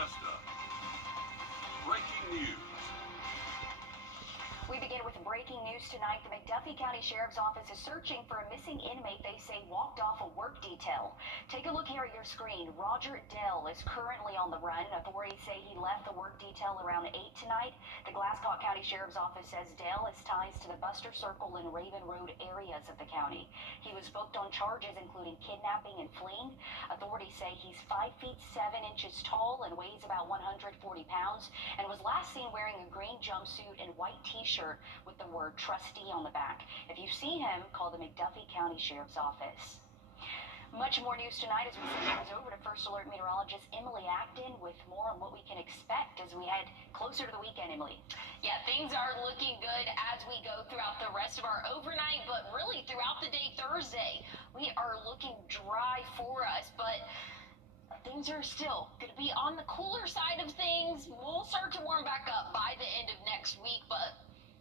Augusta. Breaking news. We begin with breaking news tonight. The McDuffie County Sheriff's Office is searching for a missing inmate they say walked off a work detail. Take a look here at your screen. Wrdw is currently on the run. Authorities say he left the work detail around 8 tonight. The Glasscock County Sheriff's Office says Dell has ties to the Buster Circle and Raven Road areas of the county. He was booked on charges including kidnapping and fleeing. Authorities say he's 5 feet 7 inches tall and weighs about 140 pounds and was last seen wearing a green jumpsuit and white t-shirt with the word trustee on the back. If you've seen him, call the McDuffie County Sheriff's Office. Much more news tonight as we send things over to First Alert meteorologist Emily Acton with more on what we can expect as we head closer to the weekend. Emily. Yeah, things are looking good as we go throughout the rest of our overnight, but really throughout the day Thursday, we are looking dry for us, but things are still going to be on the cooler side of things. We'll start to warm back up by the end of next week, but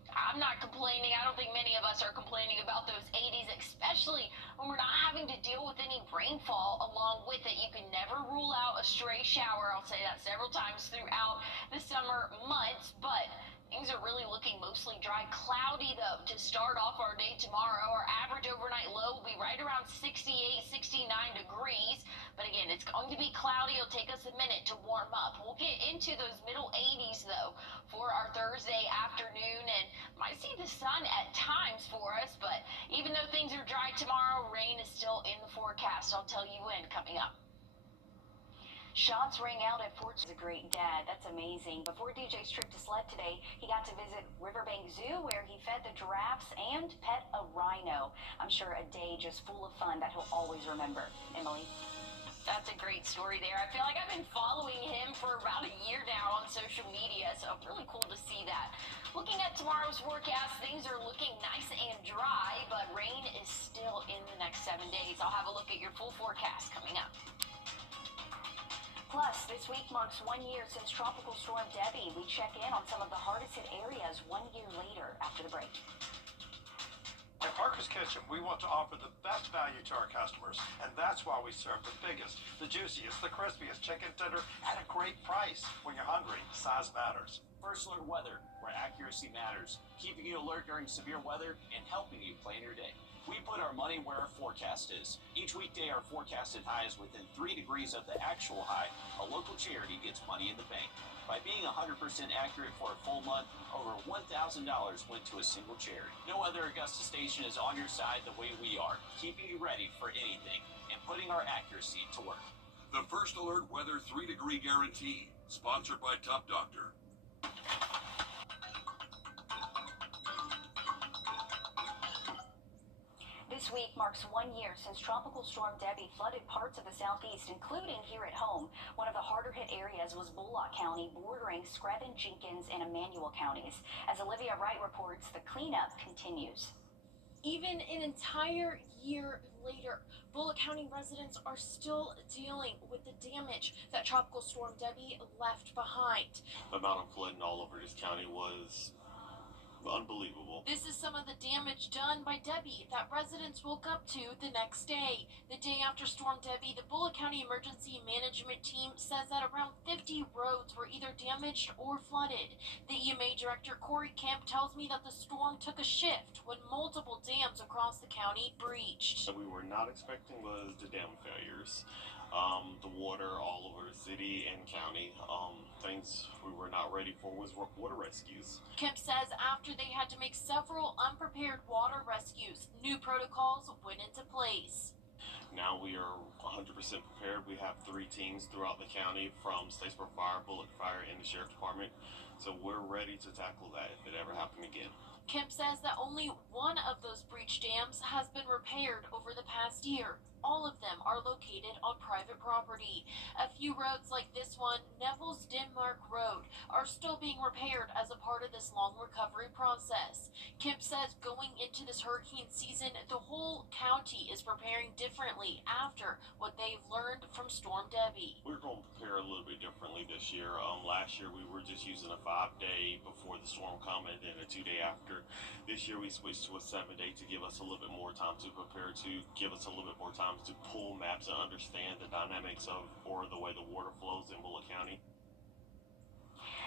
I'm not complaining. I don't think many of us are complaining about those 80s, especially when we're not having to deal with any rainfall along with it. You can never rule out a stray shower. I'll say that several times throughout the summer months, but things are really looking mostly dry. Cloudy, though, to start off our day tomorrow. Our average overnight low will be right around 68, 69 degrees. But again, it's going to be cloudy. It'll take us a minute to warm up. We'll get into those middle 80s, though, for our Thursday afternoon. And might see the sun at times for us. But even though things are dry tomorrow, rain is still in the forecast. I'll tell you when coming up. Shots rang out at Fort. A great dad. That's amazing. Before DJ's trip to Sled today, he got to visit Riverbank Zoo where he fed the giraffes and pet a rhino. I'm sure a day just full of fun that he'll always remember. Emily. That's a great story there. I feel like I've been following him for about a year now on social media, so really cool to see that. Looking at tomorrow's forecast, things are looking nice and dry, but rain is still in the next 7 days. I'll have a look at your full forecast coming up. Plus, this week marks 1 year since Tropical Storm Debbie. We check in on some of the hardest hit areas 1 year later after the break. At Parker's Kitchen, we want to offer the best value to our customers, and that's why we serve the biggest, the juiciest, the crispiest chicken tender at a great price. When you're hungry, size matters. First Alert Weather, where accuracy matters, keeping you alert during severe weather and helping you plan your day. We put our money where our forecast is. Each weekday, our forecasted high is within 3 degrees of the actual high. A local charity gets money in the bank. By being 100% accurate for a full month, over $1,000 went to a single charity. No other Augusta station is on your side the way we are, keeping you ready for anything and putting our accuracy to work. The First Alert Weather 3-degree guarantee, sponsored by Top Doctor. This week marks 1 year since Tropical Storm Debbie flooded parts of the southeast, including here at home. One of the harder hit areas was Bullock County, bordering Screven, Jenkins, and Emmanuel counties. As Olivia Wright reports, the cleanup continues. Even an entire year later, Bullock County residents are still dealing with the damage that Tropical Storm Debbie left behind. The amount of flooding all over this county was unbelievable. This is some of the damage done by Debbie that residents woke up to the next day. The day after Storm Debbie, the Bullock County Emergency Management Team says that around 50 roads were either damaged or flooded. The EMA Director Corey Kemp tells me that the storm took a shift when multiple dams across the county breached. What we were not expecting was the dam failures. The water all over the city and county. Things we were not ready for was water rescues. Kemp says after they had to make several unprepared water rescues, new protocols went into place. Now we are 100% prepared. We have 3 teams throughout the county from Statesboro Fire, Bullock Fire, and the Sheriff's Department. So we're ready to tackle that if it ever happened again. Kemp says that only one of those breach dams has been repaired over the past year. All of them are located on private property. A few roads like this one, Neville's Denmark Road, are still being repaired as a part of this long recovery process. Kemp says going into this hurricane season, the whole county is preparing differently after what they've learned from Storm Debbie. We're going to prepare a little bit differently this year. Last year we were just using a 5-day before the storm come and then a 2-day after. This year we switched to a 7-day to give us a little bit more time to prepare, to give us a little bit more time to pull maps and understand the dynamics of or the way the water flows in Bullock County.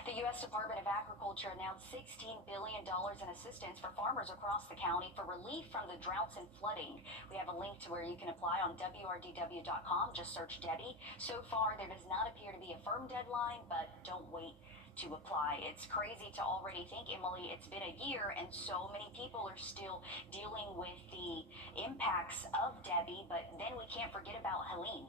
The U.S. Department of Agriculture announced $16 billion in assistance for farmers across the county for relief from the droughts and flooding. We have a link to where you can apply on Wrdw.com. Just search Debbie. So far, there does not appear to be a firm deadline, but don't wait to apply. It's crazy to already think, Emily, it's been a year and so many people are still dealing with the impacts of Debbie, but then we can't forget about Helene.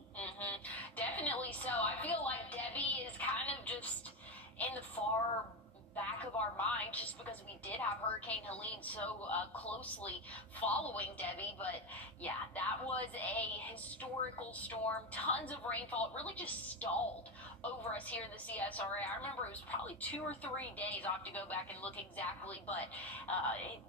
Definitely so. I feel like Debbie is kind of just in the far back of our mind just because we did have Hurricane Helene so closely following Debbie. But yeah, that was a historical storm, tons of rainfall. It really just stalled over us here in the CSRA. I remember it was probably 2 or 3 days. I'll have to go back and look exactly, but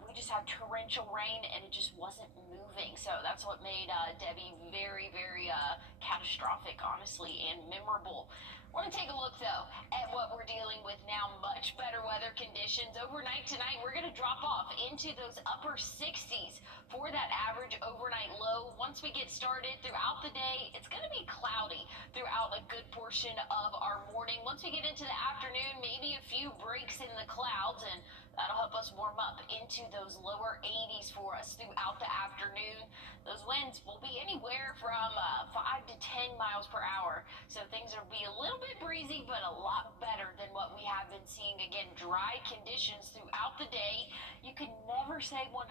we just had torrential rain and it just wasn't moving. So that's what made Debbie very, very catastrophic, honestly, and memorable. I want to take a look, though, at what we're dealing with now. Much better weather conditions. Overnight tonight, we're going to drop off into those upper 60s for that average overnight low. Once we get started throughout the day, it's going to be cloudy throughout a good portion of our morning. Once we get into the afternoon, maybe a few breaks in the clouds, and that'll help us warm up into those lower 80s for us throughout the afternoon. Those winds will be anywhere from 5 to 10 miles per hour. So things will be a little bit breezy, but a lot better than what we have been seeing. Again, dry conditions throughout the day. You can never say 100%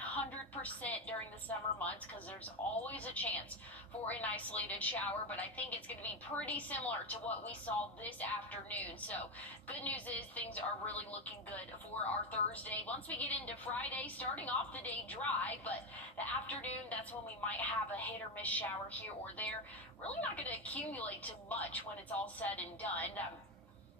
during the summer months because there's always a chance for an isolated shower, but I think it's going to be pretty similar to what we saw this afternoon. So good news is things are really looking good for our Thursday. Once we get into Friday, starting off the day dry, but the afternoon, that's when we might have a hit or miss shower here or there. Really not going to accumulate too much when it's all said and done.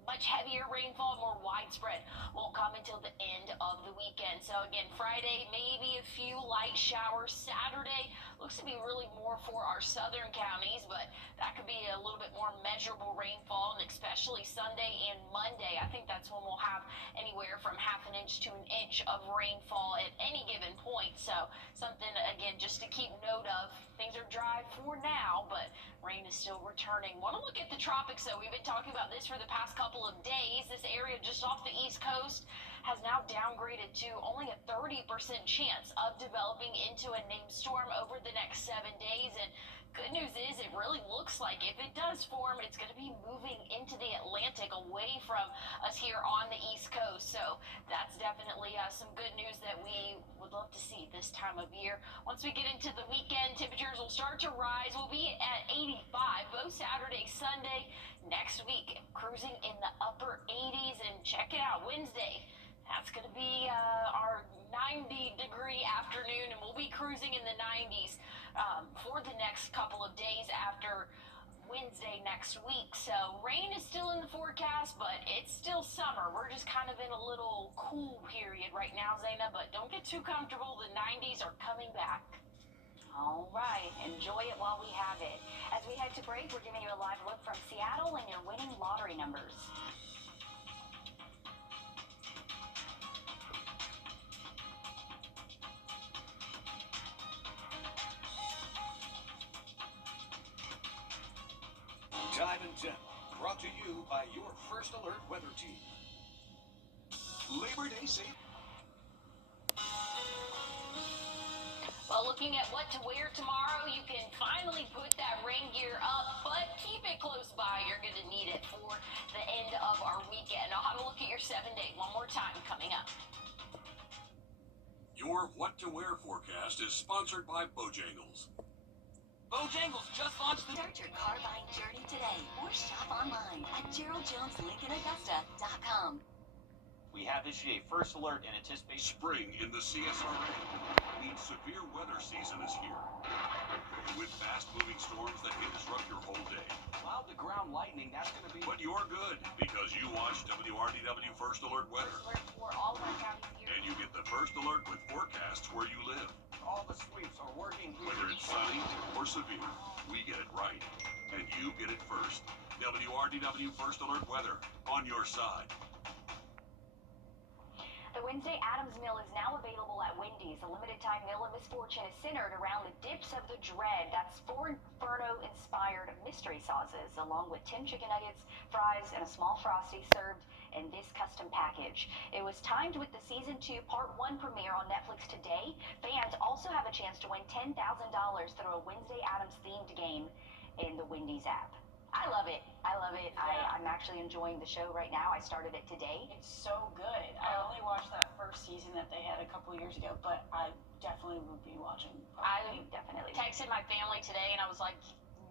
Much heavier rainfall, more widespread, won't come until the end of the weekend. So again, Friday, maybe a few light showers. Saturday looks to be really more for our southern counties, but that could be a little bit more measurable rainfall, and especially Sunday and Monday. I think that's when we'll have anywhere from half an inch to an inch of rainfall at any given point. So something, again, just to keep note of. Things are dry for now, but rain is still returning. Want to look at the tropics, though. We've been talking about this for the past couple of days. This area just off the East Coast has now downgraded to only a 30% chance of developing into a named storm over the next 7 days. And good news is it really looks like if it does form, it's going to be moving into the Atlantic away from us here on the East Coast. So that's definitely some good news that we would love to see this time of year. Once we get into the weekend, temperatures will start to rise. We'll be at 85 both Saturday, Sunday. Next week, cruising in the upper 80s. And check it out, Wednesday, that's going to be our 90-degree afternoon, and we'll be cruising in the 90s for the next couple of days after Wednesday next week. So rain is still in the forecast, but it's still summer. We're just kind of in a little cool period right now, Zaina, but don't get too comfortable. The 90s are coming back. All right, enjoy it while we have it. As we head to break, we're giving you a live look from Seattle and your winning lottery numbers. Time and Temp, brought to you by your First Alert weather team. Labor Day sale. Well, looking at what to wear tomorrow, you can finally put that rain gear up, but keep it close by. You're going to need it for the end of our weekend. I'll have a look at your 7-day one more time coming up. Your What to Wear forecast is sponsored by Bojangles. Bojangles just launched the... Start your car buying journey today or shop online at GeraldJonesLincolnAugusta.com. We have issued a first alert in anticipation. Spring in the CSRA means severe weather season is here. With fast-moving storms that can disrupt your whole day. Cloud to ground lightning, that's going to be... But you're good because you watch WRDW First Alert Weather. Alert for all of our counties here. And you get the first alert with forecasts where you live. All the sweeps are working here. Whether it's sunny or severe, we get it right. And you get it first. WRDW First Alert Weather on your side. The Wednesday Addams meal is now available at Wendy's. The limited time meal of misfortune is centered around the dips of the dread. That's 4 Inferno-inspired mystery sauces, along with 10 chicken nuggets, fries, and a small Frosty served in this custom package. It was timed with the Season 2 Part 1 premiere on Netflix today. Fans also have a chance to win $10,000 through a Wednesday Addams themed game in the Wendy's app. I love it. I love it. Yeah. I'm actually enjoying the show right now. I started it today. It's so good. I only watched that first season that they had a couple years ago, but I definitely would be watching. I Definitely. texted my family today and I was like,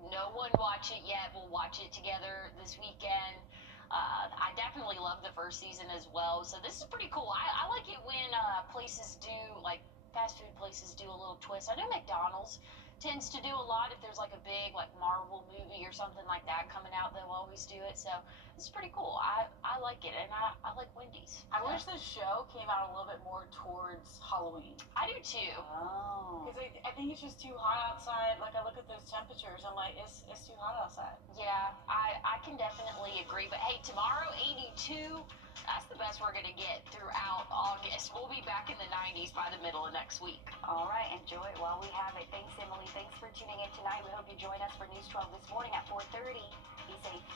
no one watch it yet. We'll watch it together this weekend. I definitely love the first season as well. So this is pretty cool. I like it when places do, like fast food places do a little twist. I know McDonald's tends to do a lot if there's like a big like Marvel movie or something like that coming out, they'll always do it. So it's pretty cool. I like it, and I like Wendy's. I wish the show came out a little bit more towards Halloween. I do too. Oh. Because I think it's just too hot outside. Like, I look at those temperatures, I'm like, it's too hot outside. Yeah, I can definitely agree. But hey, tomorrow 82. That's the best we're gonna get throughout August. We'll be back in the 90s by the middle of next week. All right, enjoy it while we have it. Thanks, Emily. Thanks for tuning in tonight. We hope you join us for News 12 this morning at 4:30. Be safe.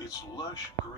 It's lush green.